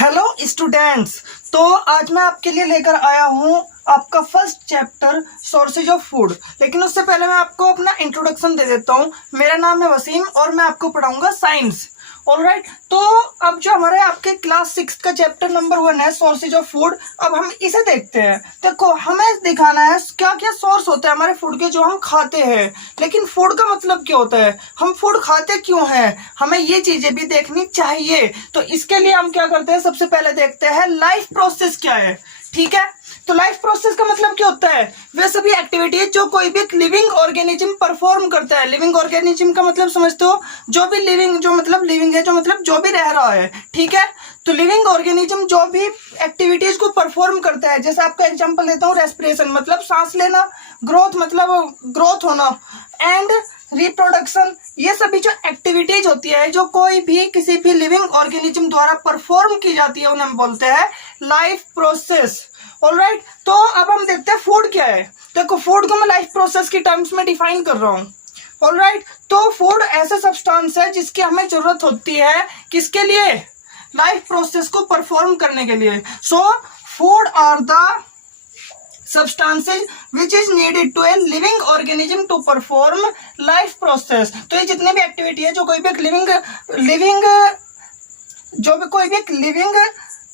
Hello students. तो आज मैं आपके लिए लेकर आया हूँ आपका first chapter sources of food. लेकिन उससे पहले मैं आपको अपना इंट्रोडक्शन दे देता हूँ। मेरा नाम है वसीम और मैं आपको पढ़ाऊंगा साइंस। ऑलराइट, तो अब जो हमारे आपके क्लास 6 का चैप्टर नंबर 1 है सोर्सेज ऑफ फूड। अब हम इसे देखते हैं। देखो, हमें दिखाना है क्या क्या सोर्स होते हैं हमारे फूड के जो हम खाते हैं। लेकिन फूड का मतलब क्या होता है, हम फूड खाते क्यों हैं, हमें ये चीजें भी देखनी चाहिए। तो इसके लिए हम क्या करते हैं, सबसे पहले देखते हैं लाइफ प्रोसेस क्या है। ठीक है, तो लाइफ प्रोसेस का मतलब क्या होता है, वे सभी एक्टिविटीज जो कोई भी लिविंग ऑर्गेनिज्म परफॉर्म करता है। लिविंग ऑर्गेनिज्म का मतलब समझते हो, जो भी लिविंग, जो मतलब लिविंग है, जो मतलब जो भी रह रहा है। ठीक है, तो लिविंग ऑर्गेनिज्म जो भी एक्टिविटीज को परफॉर्म करता है, जैसे आपका एग्जांपल लेता हूँ, रेस्पिरेशन मतलब सांस लेना, ग्रोथ मतलब ग्रोथ होना, एंड रिप्रोडक्शन, ये सभी जो एक्टिविटीज होती है जो कोई भी किसी भी लिविंग ऑर्गेनिज्म द्वारा परफॉर्म की जाती है, उन्हें हम बोलते हैं लाइफ प्रोसेस। ऑलराइट, तो अब हम देखते हैं फूड क्या है। देखो, फूड को मैं लाइफ प्रोसेस की टर्म्स में डिफाइन कर रहा हूँ। ऑलराइट, तो फूड ऐसा सब्सटेंस है जिसकी हमें जरूरत होती है, किसके लिए, लाइफ प्रोसेस को परफॉर्म करने के लिए। So food are the substances which is needed to a living organism to perform life process। तो ये जितने भी एक्टिविटी है जो कोई भी लिविंग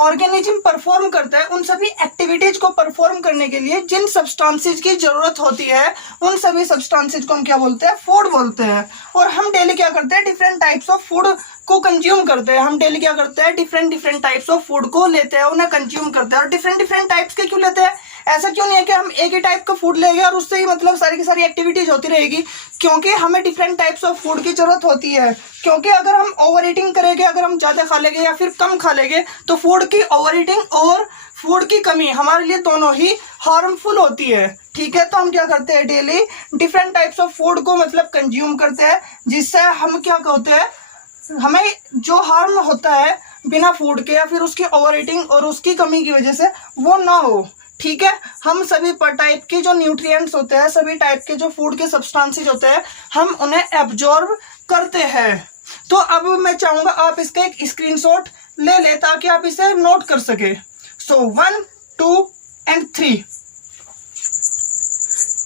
ऑर्गेनिज्म परफॉर्म करता है, उन सभी एक्टिविटीज को परफॉर्म करने के लिए जिन सब्सटेंसेज की जरूरत होती है, उन सभी सब्सटेंसेज को हम क्या बोलते हैं, फूड बोलते हैं। और हम डेली क्या करते हैं, डिफरेंट टाइप्स ऑफ फूड को कंज्यूम करते हैं। हम डेली क्या करते हैं, डिफरेंट टाइप्स ऑफ फूड को लेते हैं, उन्हें कंज्यूम करते हैं। और डिफरेंट टाइप्स के क्यों लेते हैं, ऐसा क्यों नहीं है कि हम एक ही टाइप का फूड लेंगे और उससे ही मतलब सारी की सारी एक्टिविटीज होती रहेगी, क्योंकि हमें डिफरेंट टाइप्स ऑफ फूड की जरूरत होती है। क्योंकि अगर हम ओवर ईटिंग करेंगे, अगर हम ज्यादा खा लेंगे या फिर कम खा लेंगे, तो फूड की ओवर ईटिंग और फूड की कमी हमारे लिए दोनों ही हार्मफुल होती है। ठीक है, तो हम क्या करते हैं, daily different types of food को मतलब कंज्यूम करते हैं, जिससे हम क्या कहते हैं, हमें जो हार्म होता है बिना फूड के या फिर उसकी ओवर ईटिंग और उसकी कमी की वजह से, वो ना हो। ठीक है, हम सभी टाइप के जो न्यूट्रिएंट्स होते हैं, सभी टाइप के जो फूड के सब्सटेंसेस होते हैं, हम उन्हें एब्जॉर्ब करते हैं। तो अब मैं चाहूंगा आप इसका एक स्क्रीनशॉट ले ले ताकि आप इसे नोट कर सके। सो 1, 2 एंड 3।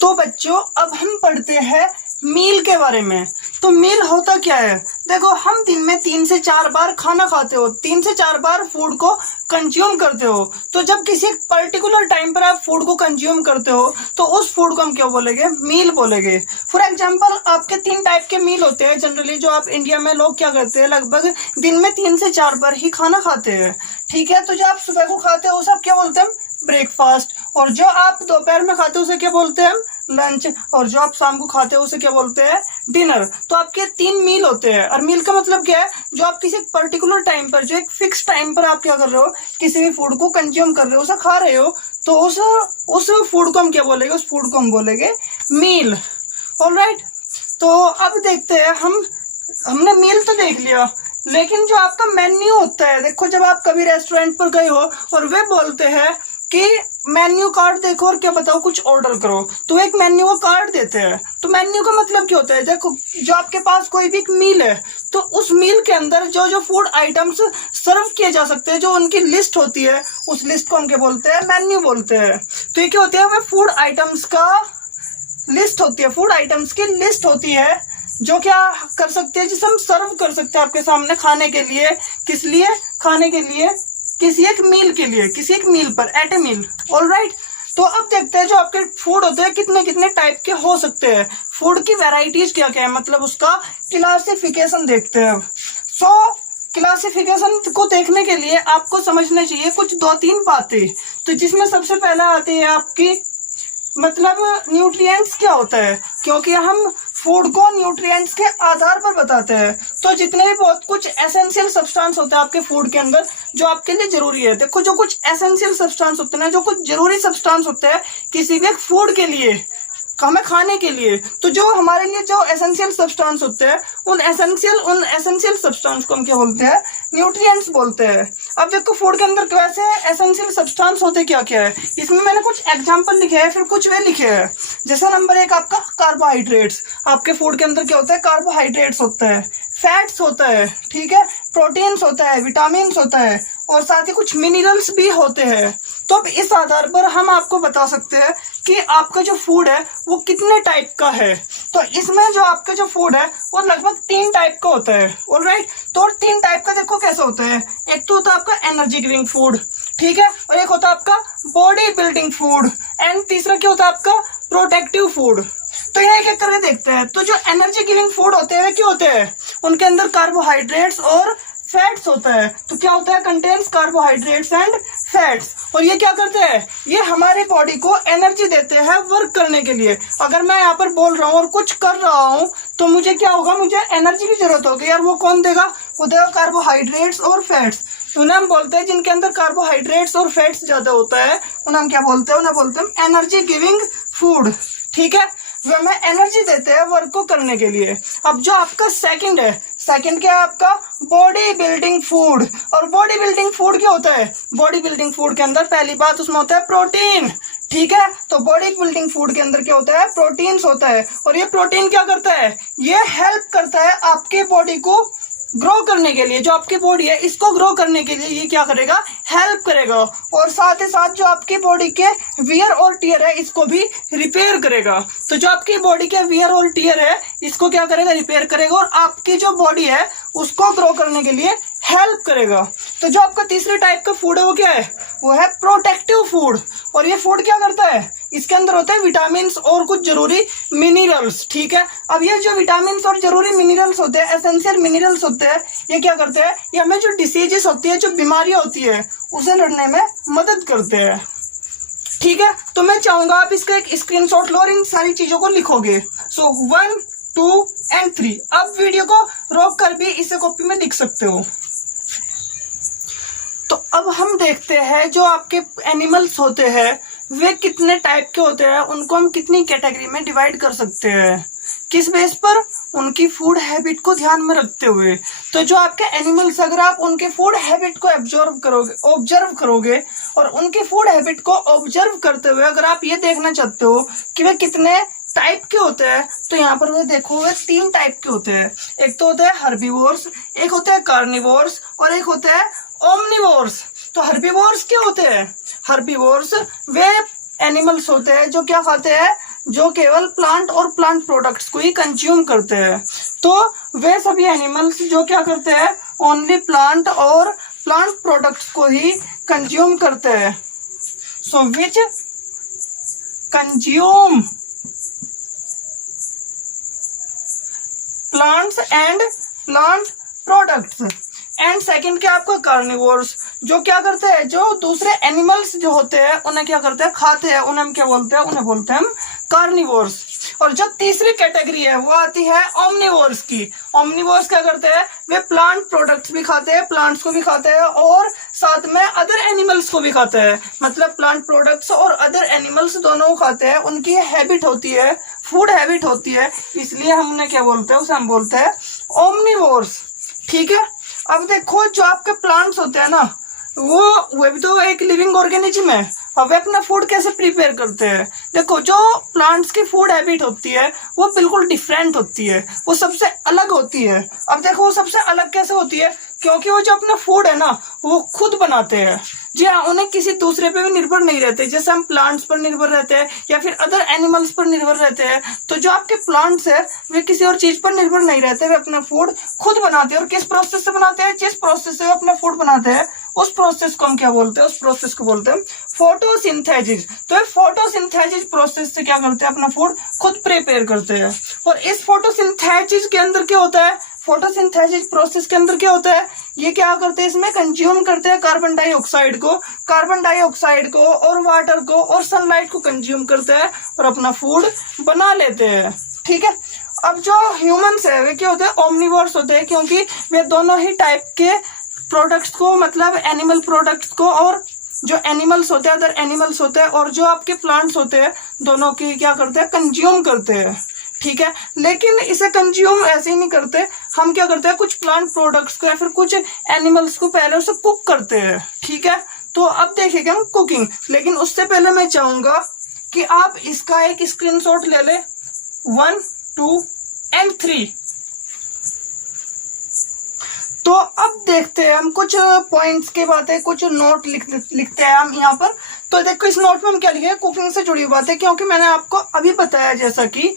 तो बच्चों, अब हम पढ़ते हैं मील के बारे में। तो मील होता क्या है, देखो, हम दिन में 3 से 4 बार खाना खाते हो, 3 से 4 बार फूड को कंज्यूम करते हो। तो जब किसी पर्टिकुलर टाइम पर आप फूड को कंज्यूम करते हो, तो उस फूड को हम क्या बोलेंगे, मील बोलेंगे। फॉर एग्जांपल, आपके 3 टाइप के मील होते हैं जनरली, जो आप इंडिया में लोग क्या करते हैं, लगभग दिन में 3 से 4 बार ही खाना खाते हैं। ठीक है, तो जो आप सुबह को खाते हो उसे आप क्या बोलते हैं, ब्रेकफास्ट। और जो आप दोपहर में खाते हो उसे क्या बोलते हैं, लंच। और जो आप शाम को खाते हो उसे क्या बोलते हैं, डिनर। तो आपके 3 मील होते हैं। और मील का मतलब क्या है, जो आप किसी पर्टिकुलर टाइम पर, जो एक फिक्स टाइम पर आप क्या कर रहे हो, किसी भी फूड को कंज्यूम कर रहे हो, उसे खा रहे हो, तो उस फूड को हम क्या बोलेंगे, उस फूड को हम बोलेंगे मील। ऑलराइट, तो अब देखते हैं, हमने मील तो देख लिया, लेकिन जो आपका मेन्यू होता है, देखो, जब आप कभी रेस्टोरेंट पर गए हो और वे बोलते हैं कि मेन्यू कार्ड देखो और क्या बताओ, कुछ ऑर्डर करो, तो एक मेन्यू का कार्ड देते हैं। तो मेन्यू का मतलब क्या होता है, देखो, जो आपके पास कोई भी एक मील है, तो उस मील के अंदर जो जो फूड आइटम्स सर्व किए जा सकते हैं, जो उनकी लिस्ट होती है, उस लिस्ट को हम क्या बोलते हैं, मेन्यू बोलते हैं। तो ये क्या होती है, फूड आइटम्स का लिस्ट होती है, फूड आइटम्स की लिस्ट होती है, जो क्या कर सकते हैं, जिसे हम सर्व कर सकते हैं आपके सामने खाने के लिए। किस लिए, खाने के लिए, किसी एक मील के लिए, किसी एक मील पर, एट ए मील। ऑलराइट, तो अब देखते हैं जो आपके फूड होते हैं कितने कितने टाइप के हो सकते हैं, फूड की वैरायटीज क्या क्या है, मतलब उसका क्लासिफिकेशन देखते हैं। सो क्लासिफिकेशन को देखने के लिए आपको समझना चाहिए कुछ 2-3 बातें। तो जिसमें सबसे पहला आती है आपकी, मतलब न्यूट्रिएंट्स क्या होता है, क्योंकि हम फूड को न्यूट्रिएंट्स के आधार पर बताते हैं। तो जितने भी बहुत कुछ एसेंशियल सब्सटेंस होते हैं आपके फूड के अंदर, जो आपके लिए जरूरी है। देखो, जो कुछ एसेंशियल सब्सटेंस होते हैं ना, जो कुछ जरूरी सब्सटेंस होते हैं किसी भी एक फूड के लिए, हमें खाने के लिए, तो जो हमारे लिए जो एसेंशियल सब्सटेंस होते हैं, उन एसेंशियल सब्सटेंस को हम क्या बोलते हैं, न्यूट्रिएंट्स बोलते हैं। अब देखो, फूड के अंदर वैसे एसेंशियल सब्सटेंस होते क्या क्या है, इसमें मैंने कुछ एग्जांपल लिखे हैं, फिर कुछ वे लिखे हैं। जैसे नंबर 1 आपका कार्बोहाइड्रेट्स। आपके फूड के अंदर क्या होता है, कार्बोहाइड्रेट्स होता है। फैट्स होता है, ठीक है, प्रोटीन्स होता है, विटामिन्स होता है और साथ ही कुछ मिनरल्स भी होते हैं। तो अब इस आधार पर हम आपको बता सकते हैं कि आपका जो फूड है वो कितने टाइप का है। तो इसमें जो आपका जो फूड है वो लगभग 3 टाइप का होता है। ऑलराइट, तो 3 टाइप का देखो कैसे होता है। एक तो होता है आपका एनर्जी गिविंग फूड, ठीक है, और एक होता है आपका बॉडी बिल्डिंग फूड एंड तीसरा क्या होता है आपका प्रोटेक्टिव फूड। तो यहाँ एक एक करके देखते हैं। तो जो एनर्जी गिविंग फूड होते हैं क्या होते हैं, उनके अंदर कार्बोहाइड्रेट्स और फैट्स होता है। तो क्या होता है, कंटेन्स कार्बोहाइड्रेट्स एंड फैट्स। और ये क्या करते हैं, ये हमारे बॉडी को एनर्जी देते हैं वर्क करने के लिए। अगर मैं यहाँ पर बोल रहा हूँ और कुछ कर रहा हूँ तो मुझे क्या होगा, मुझे एनर्जी की जरूरत होगी यार। वो कौन देगा, वो देगा कार्बोहाइड्रेट्स और फैट्स। उन्हें हम बोलते हैं जिनके अंदर कार्बोहाइड्रेट्स और फैट्स ज्यादा होता है उन्हें हम क्या बोलते हैं, उन्हें बोलते हैं एनर्जी गिविंग फूड, ठीक है। वे हमें एनर्जी देते हैं वर्क को करने के लिए। अब जो आपका सेकंड है, सेकंड क्या है आपका बॉडी बिल्डिंग फूड। और बॉडी बिल्डिंग फूड क्या होता है, बॉडी बिल्डिंग फूड के अंदर पहली बात उसमें होता है प्रोटीन, ठीक है। तो बॉडी बिल्डिंग फूड के अंदर क्या होता है, प्रोटीन्स होता है। और ये प्रोटीन क्या करता है, ये हेल्प करता है आपके बॉडी को ग्रो करने के लिए। जो आपकी बॉडी है इसको ग्रो करने के लिए ये क्या करेगा, हेल्प करेगा। और साथ ही साथ जो आपकी बॉडी के वियर और टियर है इसको भी रिपेयर करेगा। तो जो आपकी बॉडी के वियर और टियर है इसको क्या करेगा, रिपेयर करेगा और आपकी जो बॉडी है उसको ग्रो करने के लिए हेल्प करेगा। तो जो आपका तीसरे टाइप का फूड है वो क्या है, वो है प्रोटेक्टिव फूड। और ये फूड क्या करता है, इसके अंदर होते हैं विटामिन और कुछ जरूरी मिनरल्स, ठीक है। अब ये जो विटामिन और जरूरी मिनरल्स होते हैं, एसेंशियल मिनरल्स होते हैं, ये क्या करते हैं, ये हमें जो डिसीजेस होती है, जो बीमारियां होती है उसे लड़ने में मदद करते हैं, ठीक है। तो मैं चाहूंगा आप इसका एक स्क्रीनशॉट लो और इन सारी चीजों को लिखोगे। सो 1, 2 एंड 3। अब वीडियो को रोक कर भी इसे कॉपी में लिख सकते हो। तो अब हम देखते हैं जो आपके एनिमल्स होते हैं वे कितने टाइप के होते हैं, उनको हम कितनी कैटेगरी में डिवाइड कर सकते हैं, किस बेस पर, उनकी फूड हैबिट को ध्यान में रखते हुए। तो जो आपके एनिमल्स, अगर आप उनके फूड हैबिट को ऑब्जर्व करोगे और उनके फूड हैबिट को ऑब्जर्व करते हुए अगर आप ये देखना चाहते हो कि वे कितने टाइप के होते हैं, तो यहाँ पर वे देखो वे 3 टाइप के होते हैं। एक तो होता है हर्बीवोर्स, एक होता है कार्निवोर्स और एक होता है ओमनिवोर्स। तो हर्बीवोर्स क्या होते हैं, हर्बीवोर्स वे एनिमल्स होते हैं जो क्या खाते हैं, जो केवल प्लांट और प्लांट प्रोडक्ट्स को ही कंज्यूम करते हैं। तो वे सभी एनिमल्स जो क्या करते हैं, ओनली प्लांट और प्लांट प्रोडक्ट्स को ही कंज्यूम करते हैं। So which consume plants and plant products. And second क्या आपका कार्निवोर्स, जो क्या करते हैं, जो दूसरे एनिमल्स जो होते हैं उन्हें क्या करते हैं, खाते हैं, उन्हें हम क्या बोलते हैं, उन्हें बोलते हैं हम कार्निवोर्स। और जो तीसरी कैटेगरी है वो आती है ओमनिवोर्स की। ओमनिवोर्स क्या करते हैं, वे प्लांट प्रोडक्ट्स भी खाते हैं, प्लांट्स को भी खाते हैं और साथ में अदर एनिमल्स को भी खाते हैं। मतलब प्लांट प्रोडक्ट्स और अदर एनिमल्स दोनों को खाते हैं, उनकी हैबिट होती है, फूड हैबिट होती है, इसलिए हम उन्हें क्या बोलते हैं, उसे हम बोलते हैं ओमनिवोर्स, ठीक है। अब देखो जो आपके प्लांट्स होते हैं ना, वो भी तो एक लिविंग ऑर्गेनिज्म है। अब वे अपना फूड कैसे प्रिपेयर करते हैं, देखो जो प्लांट्स की फूड हैबिट होती है वो बिल्कुल डिफरेंट होती है, वो सबसे अलग होती है। अब देखो वो सबसे अलग कैसे होती है, क्योंकि वो जो अपना फूड है ना वो खुद बनाते हैं। जी हाँ, उन्हें किसी दूसरे पे भी निर्भर नहीं रहते, जैसे हम प्लांट्स पर निर्भर रहते हैं या फिर अदर एनिमल्स पर निर्भर रहते हैं। तो जो आपके प्लांट्स है वे किसी और चीज पर निर्भर नहीं रहते, वे अपना फूड खुद बनाते हैं। और किस प्रोसेस से बनाते हैं, जिस प्रोसेस से वे अपना फूड बनाते हैं उस प्रोसेस को हम क्या बोलते हैं, उस प्रोसेस को बोलते हैं फोटोसिंथेसिस। तो ये फोटोसिंथेसिस प्रोसेस से क्या करते हैं, अपना फूड खुद प्रिपेयर करते हैं। और इस फोटोसिंथेसिस के अंदर क्या होता है, फोटोसिंथेसिस प्रोसेस के अंदर क्या होता है, ये क्या करते हैं, इसमें कंज्यूम करते हैं कार्बन डाइऑक्साइड को और वाटर को और सनलाइट को कंज्यूम करते हैं और अपना फूड बना लेते हैं, ठीक है। अब जो ह्यूमंस है वे क्या होते हैं, ओमनिवोर्स होते हैं, क्योंकि वे दोनों ही टाइप के प्रोडक्ट्स को, मतलब एनिमल प्रोडक्ट्स को, और जो एनिमल्स होते हैं, अदर एनिमल्स होते हैं और जो आपके प्लांट्स होते हैं, दोनों की क्या करते हैं, कंज्यूम करते हैं, ठीक है। लेकिन इसे कंज्यूम ऐसे ही नहीं करते, हम क्या करते हैं, कुछ प्लांट प्रोडक्ट्स को या फिर कुछ एनिमल्स को पहले उसे कुक करते हैं, ठीक है। तो अब देखेंगे हम कुकिंग, लेकिन उससे पहले मैं चाहूंगा कि आप इसका एक स्क्रीनशॉट ले ले 1, 2 एंड 3। तो अब देखते हैं हम कुछ पॉइंट्स की बातें, कुछ नोट लिखते हैं हम यहाँ पर। तो देखो इस नोट में हम क्या लिखे, कुकिंग से जुड़ी हुई बातें, क्योंकि मैंने आपको अभी बताया जैसा कि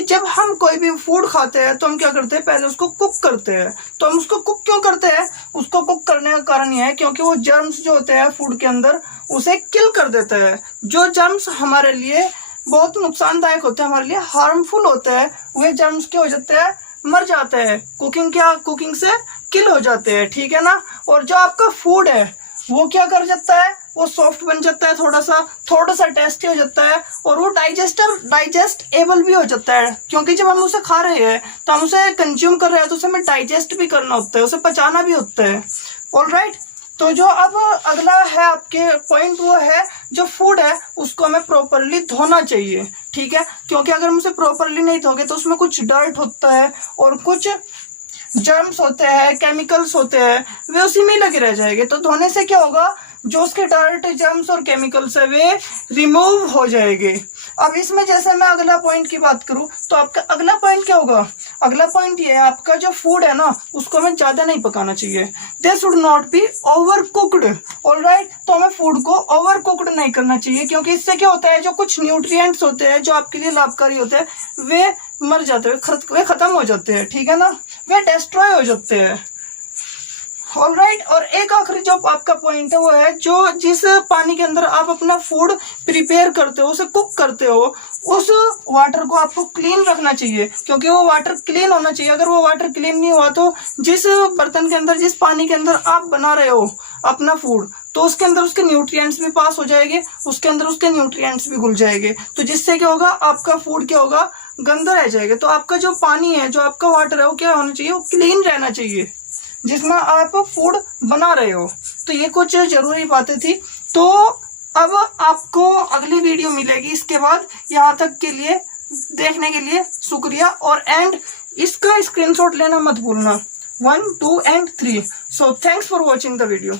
जब हम कोई भी फूड खाते हैं तो हम क्या करते हैं, पहले उसको कुक करते हैं। तो हम उसको कुक क्यों करते हैं, उसको कुक करने का कारण यह है क्योंकि वो जर्म्स जो होते हैं फूड के अंदर उसे किल कर देते हैं। जो जर्म्स हमारे लिए बहुत नुकसानदायक होते हैं, हमारे लिए हार्मफुल होते हैं, वे जर्म्स क्या हो जाते हैं, मर जाते हैं। कुकिंग से किल हो जाते हैं, ठीक है ना। और जो आपका फूड है वो क्या कर जाता है, वो सॉफ्ट बन जाता है, थोड़ा सा टेस्टी हो जाता है, और वो डाइजेस्टेबल भी हो जाता है। क्योंकि जब हम उसे खा रहे हैं तो हम उसे कंज्यूम कर रहे हैं, तो उसे हमें डाइजेस्ट भी करना होता है, उसे पचाना भी होता है। ऑलराइट, तो जो अब अगला है आपके पॉइंट, वो है जो फूड है उसको हमें प्रॉपरली धोना चाहिए, ठीक है। क्योंकि अगर हम उसे प्रॉपरली नहीं धोगे तो उसमें कुछ डर्ट होता है और कुछ जर्म्स होते हैं, केमिकल्स होते हैं, वे उसी में लगे रह जाएंगे। तो धोने से क्या होगा, जो उसके डर्ट, जर्म्स और केमिकल्स है वे रिमूव हो जाएंगे। अब इसमें जैसे मैं अगला पॉइंट की बात करूं तो आपका अगला पॉइंट क्या होगा, अगला पॉइंट ये है, आपका जो फूड है ना उसको हमें ज्यादा नहीं पकाना चाहिए। They should not be over cooked. Alright, तो हमें फूड को ओवर कुक्ड नहीं करना चाहिए, क्योंकि इससे क्या होता है, जो कुछ न्यूट्रिएंट्स होते हैं जो आपके लिए लाभकारी होते हैं वे मर जाते हैं, वे खत्म हो जाते हैं, ठीक है ना, वे डिस्ट्रॉय हो जाते हैं। ऑलराइट, और एक आखिरी जो आपका पॉइंट है वो है, जो जिस पानी के अंदर आप अपना फूड प्रिपेयर करते हो, उसे कुक करते हो, उस वाटर को आपको क्लीन रखना चाहिए, क्योंकि वो वाटर क्लीन होना चाहिए। अगर वो वाटर क्लीन नहीं हुआ तो जिस बर्तन के अंदर, जिस पानी के अंदर आप बना रहे हो अपना फूड, तो उसके अंदर उसके न्यूट्रिएंट्स भी पास हो जाएंगे, उसके अंदर उसके न्यूट्रिएंट्स भी घुल जाएंगे। तो जिससे क्या होगा, आपका फूड क्या होगा, गंदा रह जाएगा। तो आपका जो पानी है, जो आपका वाटर है, वो क्या होना चाहिए, वो क्लीन रहना चाहिए जिसमें आप फूड बना रहे हो। तो ये कुछ जरूरी बातें थी। तो अब आपको अगली वीडियो मिलेगी इसके बाद। यहाँ तक के लिए देखने के लिए शुक्रिया, और इसका स्क्रीनशॉट लेना मत भूलना, 1, 2 and 3। So thanks for watching the video.